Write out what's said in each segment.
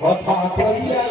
কথা কইয়া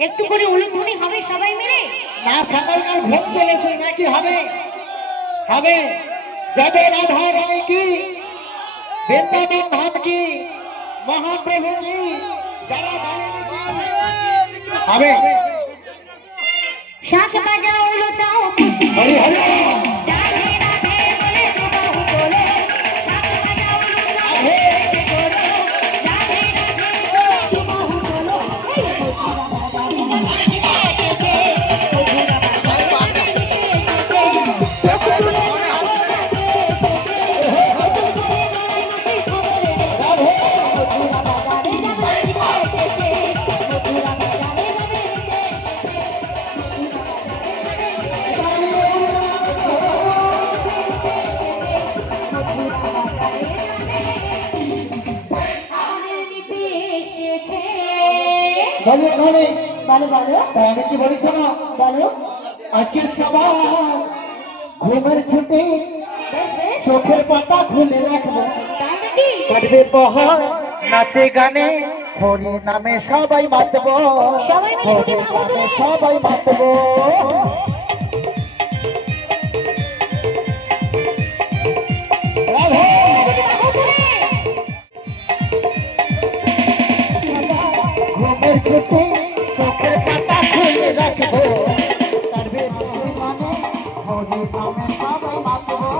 একটু করে উলুধ্বনি হবে সবাই মিলে না সকালকার ঘুম চলেছে নাকি হবে হবে জয় রাধা রানী কি বৃন্দাবন ধাম কি মহাপ্রভু কি যারা হবে শাখ বাজাও উলুটাও হরি হরি বলো বলো আমি কি বলি শোনো বলো আজকে সবাই ঘুমের ছুটি চোখের পাতা খুলে রাখবো তাই নাকি কাটবে পহর নাচে গানে হরি নামে সবাই মাতবো সবাই মিলে হরি নামে সবাই মাতবো ঘুমের ছুটি চোখের পাতা খুলে রাখবো কাটবে মানে হরি নামে সবাই মাতবো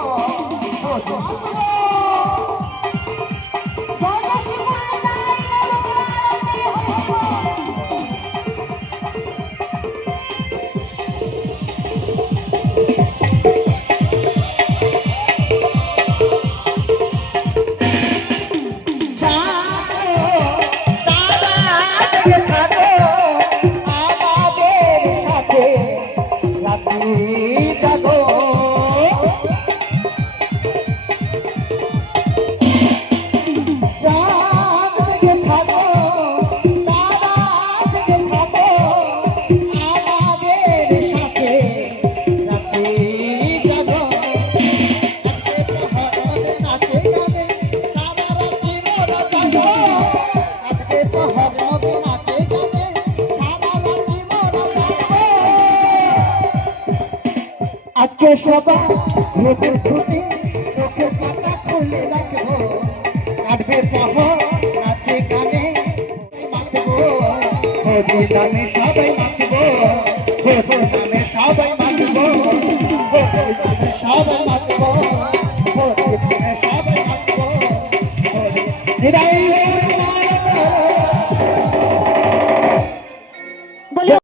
আজকে সবাই ঘুমের ছুটি চোখের পাতা খুলে রাখবো কাটবে পহর নাচে গানে মাতবো হরি নামে সবাই মাতবো হরি নামে সবাই মাতবো হরি নামে